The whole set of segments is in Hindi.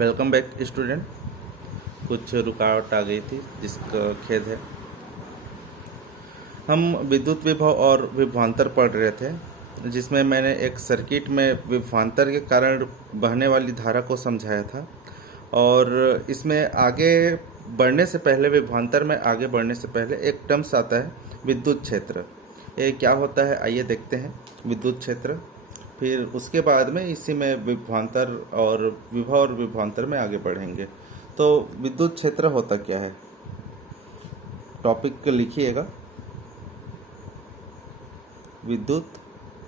Welcome back student. कुछ रुकावट आ गई थी जिसका खेद है। हम विद्युत विभव और विभवांतर पढ़ रहे थे, जिसमें मैंने एक सर्किट में विभवांतर के कारण बहने वाली धारा को समझाया था। और इसमें आगे बढ़ने से पहले, विभवांतर में आगे बढ़ने से पहले एक टर्म्स आता है विद्युत क्षेत्र। ये क्या होता है आइए देखते हैं। विद्युत क्षेत्र, फिर उसके बाद में इसी में विभवांतर और विभव और विभवांतर में आगे बढ़ेंगे। तो विद्युत क्षेत्र होता क्या है, टॉपिक लिखिएगा। विद्युत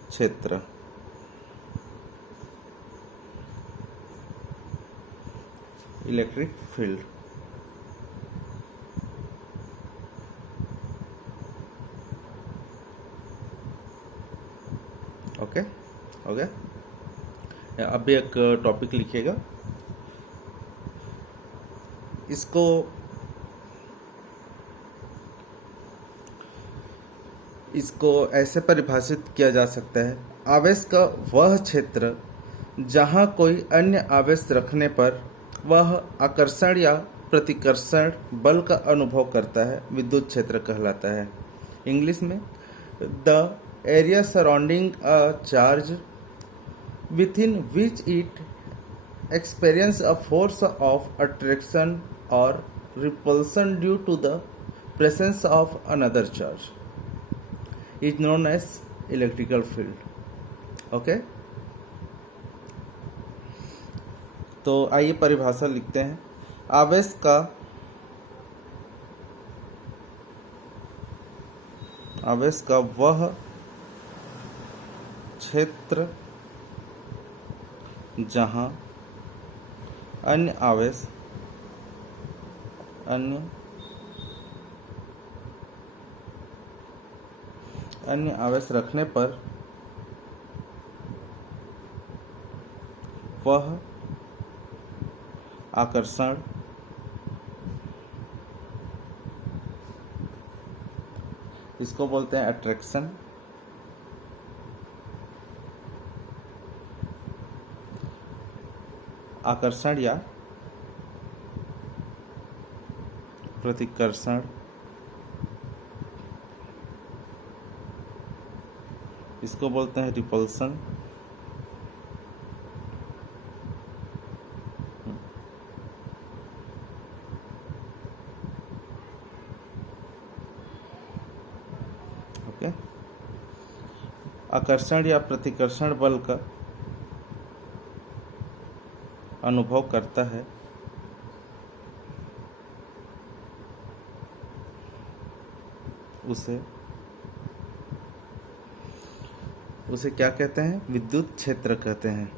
क्षेत्र, इलेक्ट्रिक फील्ड। ओके, हो गया। अब भी एक टॉपिक लिखिएगा। इसको ऐसे परिभाषित किया जा सकता है, आवेश का वह क्षेत्र जहाँ कोई अन्य आवेश रखने पर वह आकर्षण या प्रतिकर्षण बल का अनुभव करता है, विद्युत क्षेत्र कहलाता है। इंग्लिश में the area surrounding a charge within which it experience a force of attraction or repulsion due to the presence of another charge is known as electrical field. Okay? तो आइए परिभाषा लिखते हैं। आवेश का वह क्षेत्र जहाँ अन्य आवेश रखने पर वह आकर्षण इसको बोलते हैं अट्रैक्शन, आकर्षण या प्रतिकर्षण इसको बोलते हैं रिपल्सन। ओके, आकर्षण या प्रतिकर्षण बल का अनुभव करता है, उसे क्या कहते हैं, विद्युत क्षेत्र कहते हैं।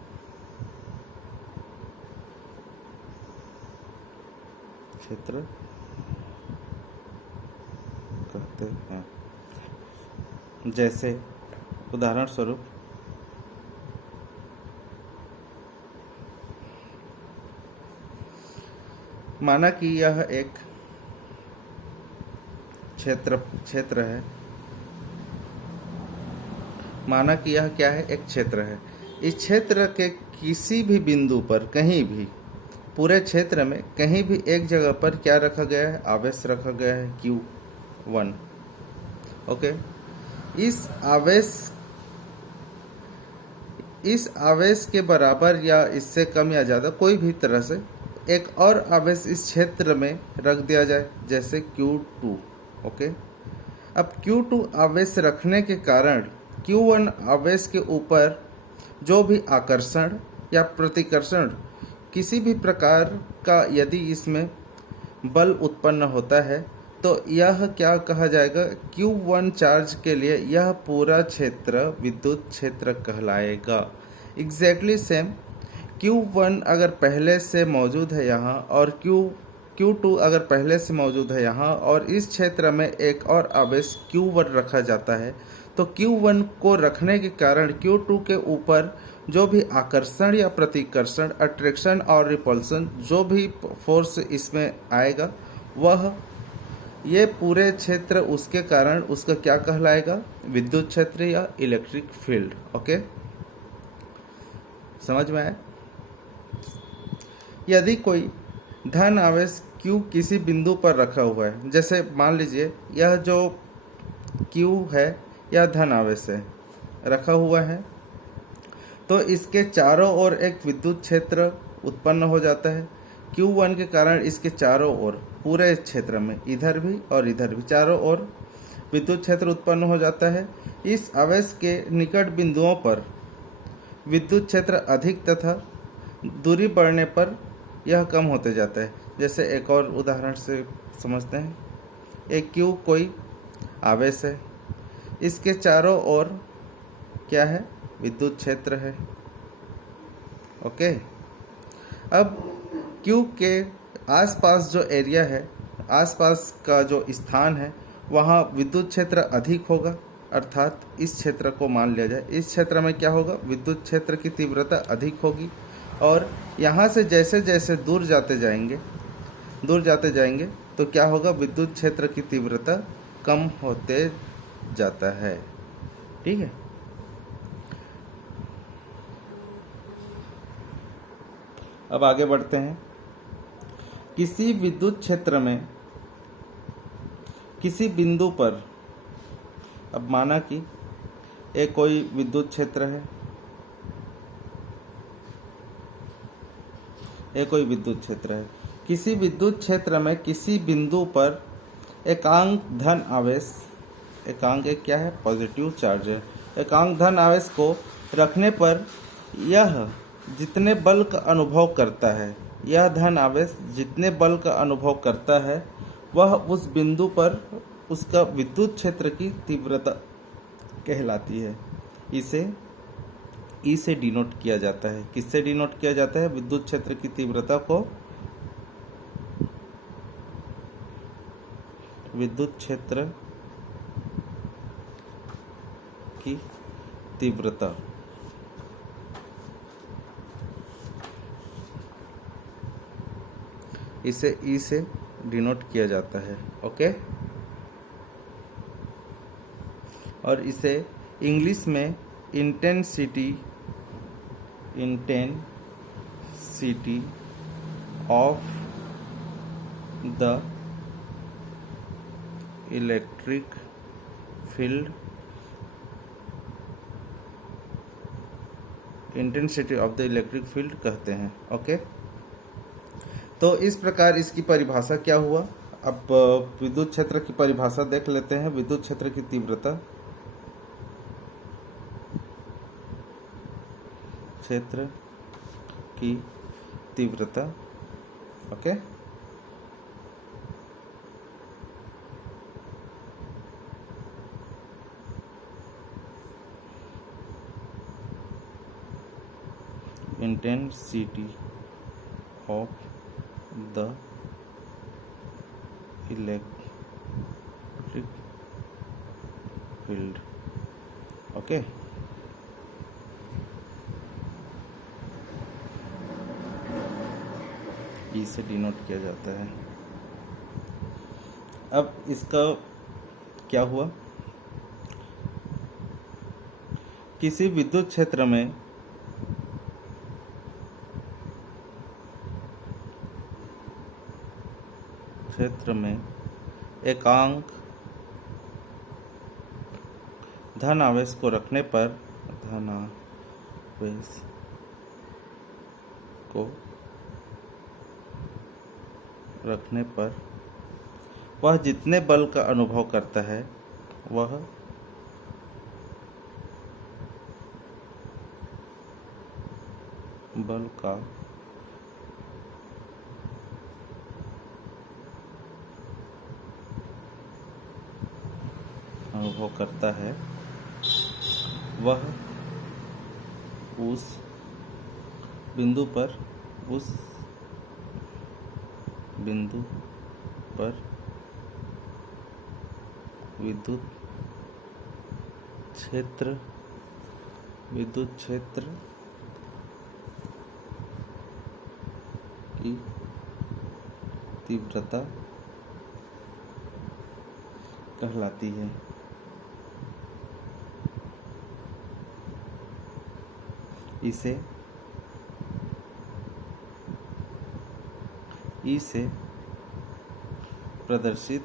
क्षेत्र कहते हैं। जैसे उदाहरण स्वरूप माना कि यह एक क्षेत्र है। माना कि यह क्या है, एक क्षेत्र है। इस क्षेत्र के किसी भी बिंदु पर, कहीं भी, पूरे क्षेत्र में कहीं भी एक जगह पर क्या रखा गया है, आवेश रखा गया है Q1। ओके, इस आवेश के बराबर या इससे कम या ज़्यादा कोई भी तरह से एक और आवेश इस क्षेत्र में रख दिया जाए, जैसे Q2। ओके, अब Q2 आवेश रखने के कारण Q1 आवेश के ऊपर जो भी आकर्षण या प्रतिकर्षण किसी भी प्रकार का यदि इसमें बल उत्पन्न होता है, तो यह क्या कहा जाएगा, Q1 चार्ज के लिए यह पूरा क्षेत्र विद्युत क्षेत्र कहलाएगा। एग्जैक्टली सेम, Q1 अगर पहले से मौजूद है यहाँ और Q2 अगर पहले से मौजूद है यहाँ, और इस क्षेत्र में एक और आवेश Q1 रखा जाता है, तो Q1 को रखने के कारण Q2 के ऊपर जो भी आकर्षण या प्रतिकर्षण, अट्रैक्शन और रिपल्सन, जो भी फोर्स इसमें आएगा, वह ये पूरे क्षेत्र उसके कारण उसका क्या कहलाएगा, विद्युत क्षेत्र या इलेक्ट्रिक फील्ड। ओके, समझ में आया? यदि कोई धन आवेश Q किसी बिंदु पर रखा हुआ है, जैसे मान लीजिए यह जो Q है यह धन आवेश है, रखा हुआ है, तो इसके चारों ओर एक विद्युत क्षेत्र उत्पन्न हो जाता है। Q1 के कारण इसके चारों ओर पूरे क्षेत्र में इधर भी और इधर भी चारों ओर विद्युत क्षेत्र उत्पन्न हो जाता है। इस आवेश के निकट बिंदुओं पर विद्युत क्षेत्र अधिक तथा दूरी बढ़ने पर यह कम होते जाता है। जैसे एक और उदाहरण से समझते हैं। एक Q कोई आवेश है, इसके चारों ओर क्या है, विद्युत क्षेत्र है। ओके, अब Q के आसपास जो एरिया है, आसपास का जो स्थान है, वहाँ विद्युत क्षेत्र अधिक होगा, अर्थात इस क्षेत्र को मान लिया जाए। इस क्षेत्र में क्या होगा, विद्युत क्षेत्र की तीव्रता अधिक होगी, और यहाँ से जैसे जैसे दूर जाते जाएंगे तो क्या होगा, विद्युत क्षेत्र की तीव्रता कम होते जाता है। ठीक है, अब आगे बढ़ते हैं। किसी विद्युत क्षेत्र में किसी बिंदु पर, अब माना कि एक कोई विद्युत क्षेत्र है, किसी विद्युत क्षेत्र में किसी बिंदु पर एकांक धन आवेश, एकांक एक क्या है, पॉजिटिव चार्ज है, एकांक धन आवेश को रखने पर यह जितने बल का अनुभव करता है, यह धन आवेश जितने बल का अनुभव करता है, वह उस बिंदु पर उसका विद्युत क्षेत्र की तीव्रता कहलाती है। इसे ई से डिनोट किया जाता है। किससे डिनोट किया जाता है, विद्युत क्षेत्र की तीव्रता को विद्युत क्षेत्र की तीव्रता, इसे ई से डिनोट किया जाता है। ओके, और इसे इंग्लिश में intensity of the electric field, intensity of the electric field कहते हैं। ओके, तो इस प्रकार इसकी परिभाषा क्या हुआ। अब विद्युत क्षेत्र की परिभाषा देख लेते हैं। विद्युत क्षेत्र की तीव्रता, क्षेत्र की तीव्रता, okay, intensity of the electric field. Okay, e से डिनोट किया जाता है। अब इसका क्या हुआ, किसी विद्युत क्षेत्र में एकांक धन आवेश को रखने पर, वह जितने बल का अनुभव करता है, वह बल का अनुभव करता है, वह उस बिंदु पर विद्युत क्षेत्र की तीव्रता कहलाती है। इसे ई से प्रदर्शित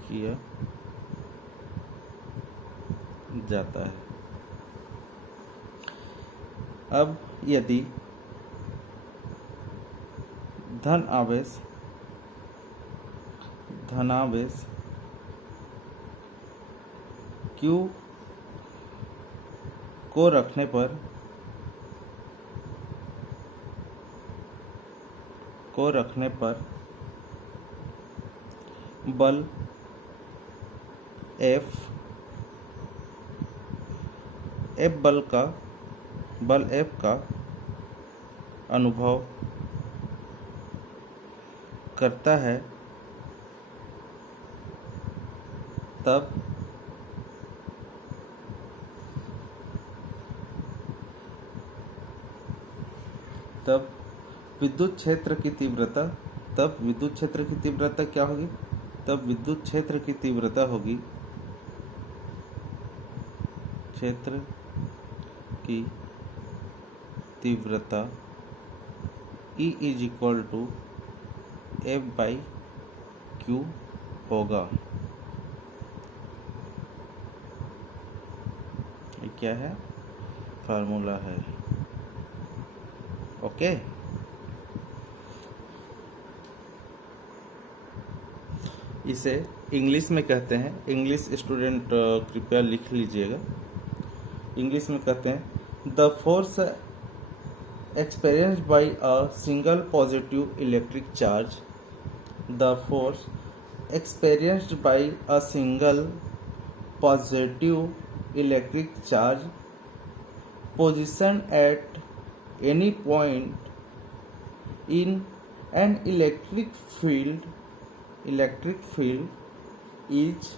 किया जाता है। अब यदि धनावेश Q को रखने पर बल F का अनुभव करता है, तब विद्युत क्षेत्र की तीव्रता क्या होगी? तब विद्युत क्षेत्र की तीव्रता होगी E is equal to F/Q होगा। ये क्या है? फार्मूला है। ओके, इसे इंग्लिश में कहते हैं, इंग्लिश स्टूडेंट कृपया लिख लीजिएगा। इंग्लिश में कहते हैं the force experienced by a single positive electric charge. The force experienced by a single positive electric charge positioned at any point in an electric field is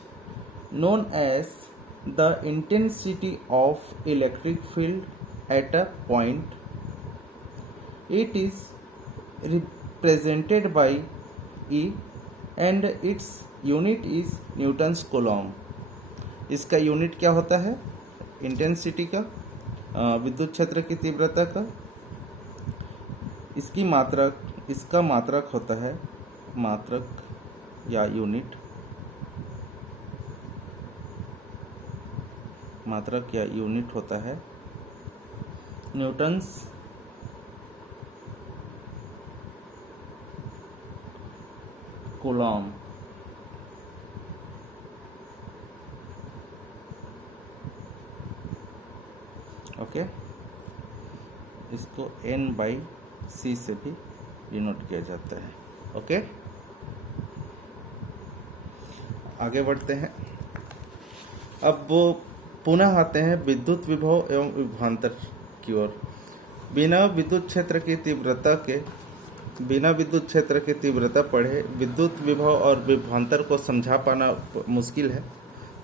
known as the intensity of electric field at a point. It is represented by E and its unit is Newton's Coulomb. इसका यूनिट क्या होता है? इंटेंसिटी का, विद्युत क्षेत्र की तीव्रता का। इसका मात्रक होता है, मात्रक या यूनिट, होता है न्यूटन्स कूलॉम। ओके, इसको N/C से भी डिनोट किया जाता है। ओके, आगे बढ़ते हैं। अब वो पुनः आते हैं विद्युत विभव एवं विभवांतर की ओर। बिना विद्युत क्षेत्र की तीव्रता पढ़े विद्युत विभव और विभवांतर को समझा पाना मुश्किल है,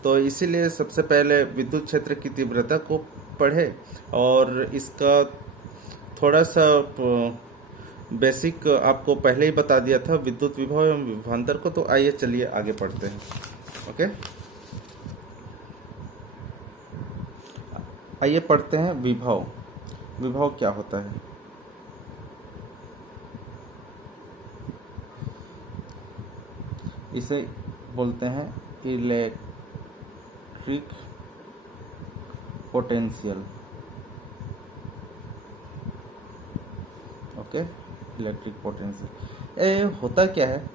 तो इसीलिए सबसे पहले विद्युत क्षेत्र की तीव्रता को पढ़े और इसका थोड़ा सा बेसिक आपको पहले ही बता दिया था विद्युत विभव एवं विभवांतर को। तो आइए चलिए आगे पढ़ते हैं। ओके, आइए पढ़ते हैं विभव। विभव क्या होता है? इसे बोलते हैं electric potential. Okay, electric potential. ये होता क्या है?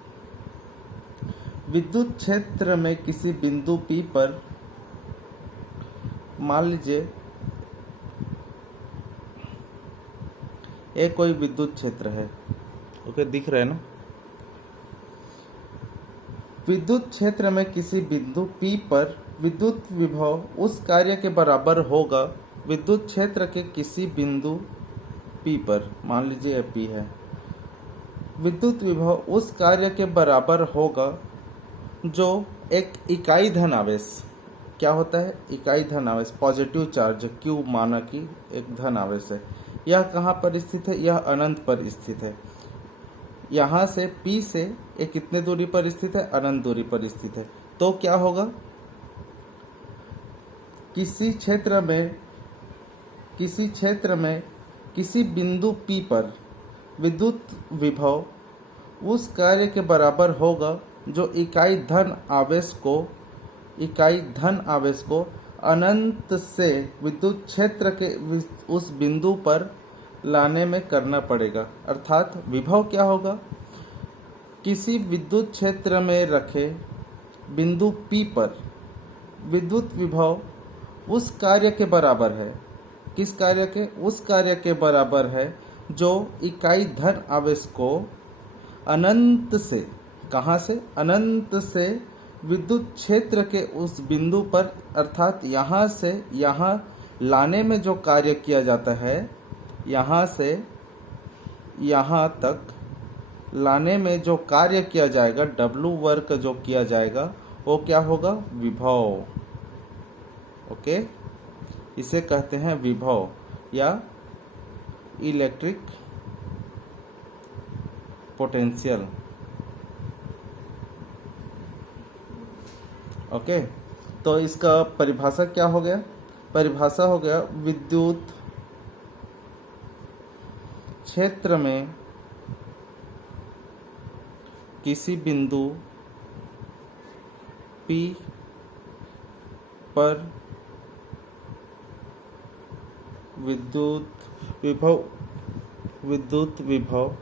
विद्युत क्षेत्र में किसी बिंदु P पर, मान लीजिए ये कोई विद्युत क्षेत्र है। ओके, दिख रहा है ना? विद्युत क्षेत्र में किसी बिंदु P पर विद्युत विभव उस कार्य के बराबर होगा। विद्युत क्षेत्र के किसी बिंदु P पर, मान लीजिए P है, विद्युत विभव उस कार्य के बराबर होगा जो एक इकाई धन आवेश, क्या होता है? इकाई धन आवेश, पॉजिटिव चार्ज Q माना कि एक धन आवेश है। यह कहाँ पर स्थित है? यह अनंत पर स्थित है। यहाँ से P से ये कितने दूरी पर स्थित है? अनंत दूरी पर स्थित है। तो क्या होगा? किसी क्षेत्र में किसी बिंदु P पर विद्युत विभव उस कार्य के बराबर होगा जो इकाई धन आवेश को अनंत से विद्युत क्षेत्र के उस बिंदु पर लाने में करना पड़ेगा। अर्थात विभव क्या होगा? किसी विद्युत क्षेत्र में रखे बिंदु P पर विद्युत विभव उस कार्य के बराबर है। किस कार्य के? उस कार्य के बराबर है जो इकाई धन आवेश को अनंत से, कहाँ से? अनंत से विद्युत क्षेत्र के उस बिंदु पर, अर्थात यहाँ से यहाँ लाने में जो कार्य किया जाता है, यहाँ से यहाँ तक लाने में जो कार्य किया जाएगा, W वर्क जो किया जाएगा, वो क्या होगा? विभव। ओके, इसे कहते हैं विभव या इलेक्ट्रिक पोटेंशियल। ओके, तो इसका परिभाषा क्या हो गया? परिभाषा हो गया विद्युत क्षेत्र में किसी बिंदु P पर विद्युत विभव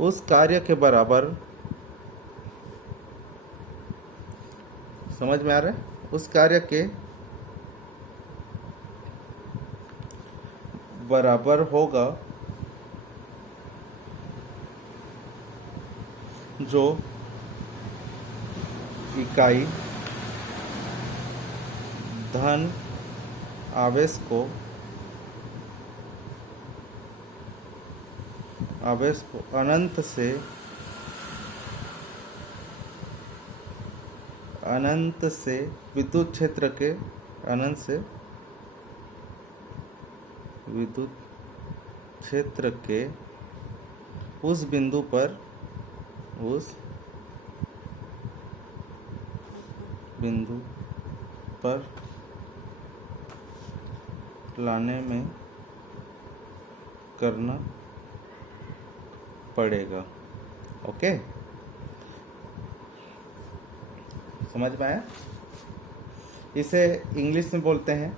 उस कार्य के बराबर, समझ में आ रहा है? उस कार्य के बराबर होगा जो इकाई धन आवेश को अनंत से विद्युत क्षेत्र के अनंत से विद्युत क्षेत्र के उस बिंदु पर लाने में करना पड़ेगा। ओके, समझ में आया? इसे इंग्लिश में बोलते हैं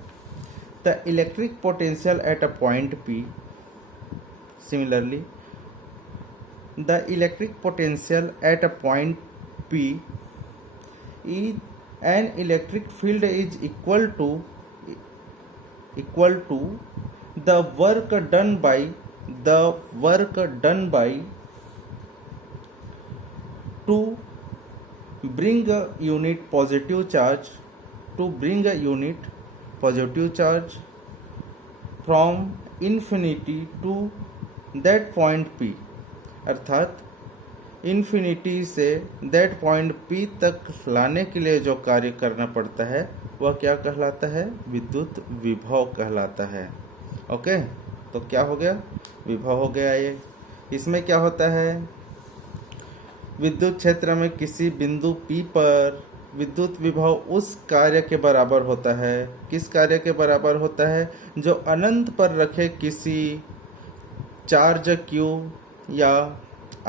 the electric potential at a point P। Similarly, the electric potential at a point P is an electric field is equal to the work done by to bring a unit positive charge from infinity to that point P। अर्थात infinity say that point P तक लाने के लिए जो कार्य करना पड़ता है वह क्या कहलाता है? विद्युत विभव कहलाता है। ओके, तो क्या हो गया? विभव हो गया ये। इसमें क्या होता है? विद्युत क्षेत्र में किसी बिंदु P पर विद्युत विभव उस कार्य के बराबर होता है। किस कार्य के बराबर होता है? जो अनंत पर रखे किसी चार्ज Q या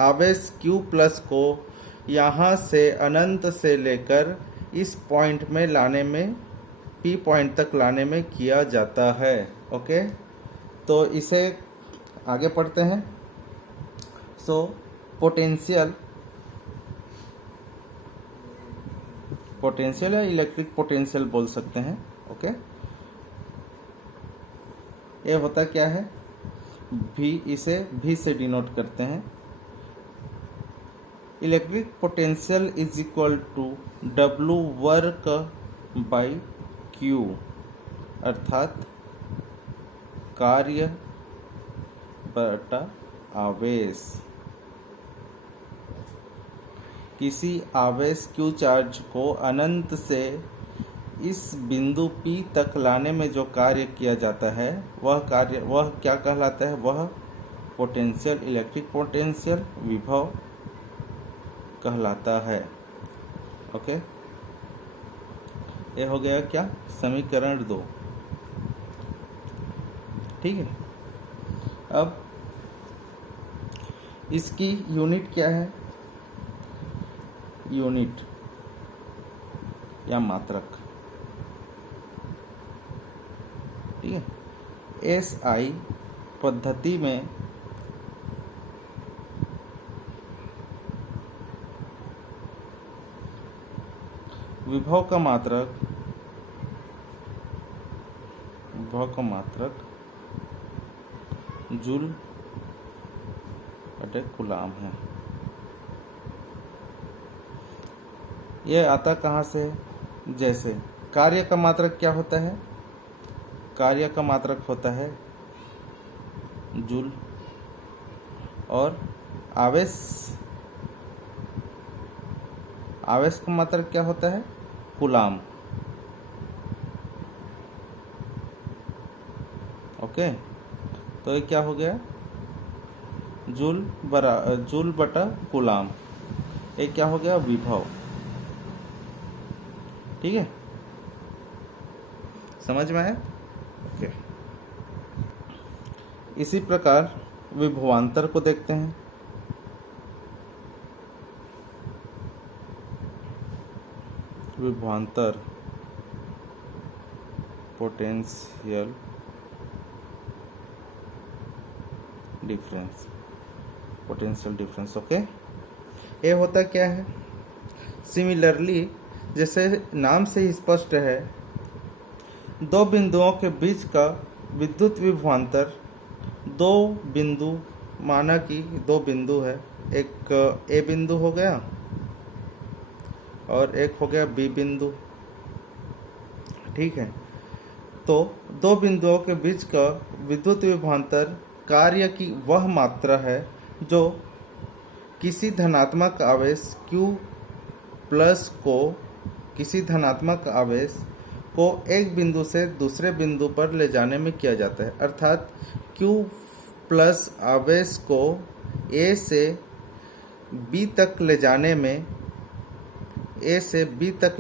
आवेश Q प्लस को यहाँ से अनंत से लेकर इस पॉइंट में लाने में, P पॉइंट तक लाने में किया जाता है। ओके, तो इसे आगे पढ़ते हैं। सो पोटेंशियल या इलेक्ट्रिक पोटेंशियल बोल सकते हैं। ओके, ये होता क्या है? V, इसे V से डिनोट करते हैं। Electric potential is equal to W work by Q, अर्थात कार्य बटा आवेश। किसी आवेश Q चार्ज को अनंत से इस बिंदु P तक लाने में जो कार्य किया जाता है वह क्या कहलाता है? वह पोटेंशियल, इलेक्ट्रिक पोटेंशियल विभव कहलाता है। ओके, ये हो गया क्या, समीकरण 2। ठीक है, अब इसकी यूनिट क्या है, यूनिट या मात्रक। ठीक है, एसआई पद्धति में विभव का मात्रक जूल बटे कूलाम है। यह आता कहाँ से, जैसे कार्य का मात्रक क्या होता है, कार्य का मात्रक होता है जूल, और आवेश का मात्रक क्या होता है, कूलाम। ओके, तो ये क्या हो गया, जूल बटा कूलाम, ये क्या हो गया, विभव। ठीक है, समझ में आया। ओके, इसी प्रकार विभवांतर को देखते हैं। विभवांतर पोटेंशियल डिफरेंस। ओके, ये होता क्या है, सिमिलरली जैसे नाम से ही स्पष्ट है, दो बिंदुओं के बीच का विद्युत विभवांतर, दो बिंदु, माना कि दो बिंदु है, एक ए बिंदु हो गया और एक हो गया बी बिंदु। ठीक है, तो दो बिंदुओं के बीच का विद्युत विभवांतर कार्य की वह मात्रा है जो किसी धनात्मक आवेश Q प्लस को एक बिंदु से दूसरे बिंदु पर ले जाने में किया जाता है। अर्थात Q प्लस आवेश को A से B तक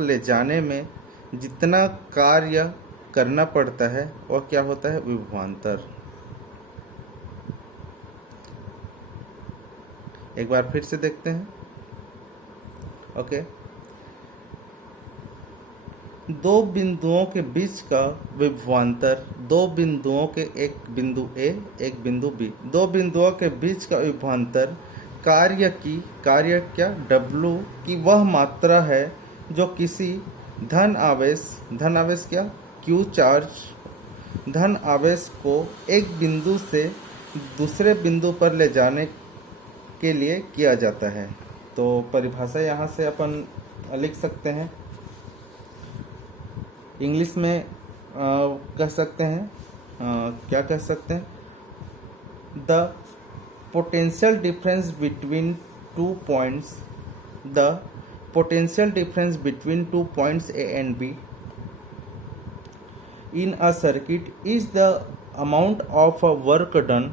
ले जाने में जितना कार्य करना पड़ता है वह क्या होता है, विभवांतर। एक बार फिर से देखते हैं। ओके, दो बिंदुओं के बीच का विभवांतर, दो बिंदुओं के, एक बिंदु A एक बिंदु B, दो बिंदुओं के बीच का विभवांतर कार्य क्या, W की वह मात्रा है जो किसी धन आवेश क्या, Q चार्ज धन आवेश को एक बिंदु से दूसरे बिंदु पर ले जाने के लिए किया जाता है। तो परिभाषा यहाँ से अपन लिख सकते हैं, इंग्लिश में कह सकते हैं, क्या कह सकते हैं, the potential difference between two points A and B in a circuit is the amount of work done,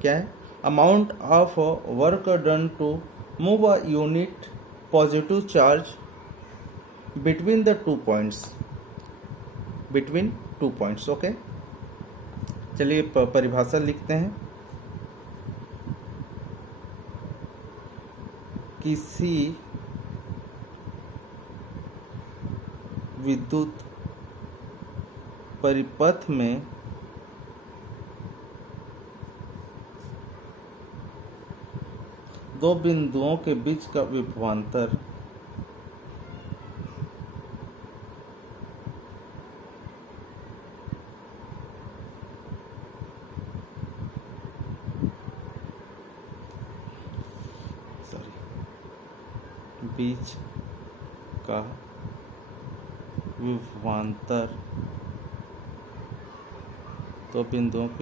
क्या है, amount of work done to move a unit positive charge between two points। Okay, चलिए परिभाषा लिखते हैं। किसी विद्युत परिपथ में दो बिंदुओं के बीच का विभवांतर बीच का विभवांतर दो बिंदुओं के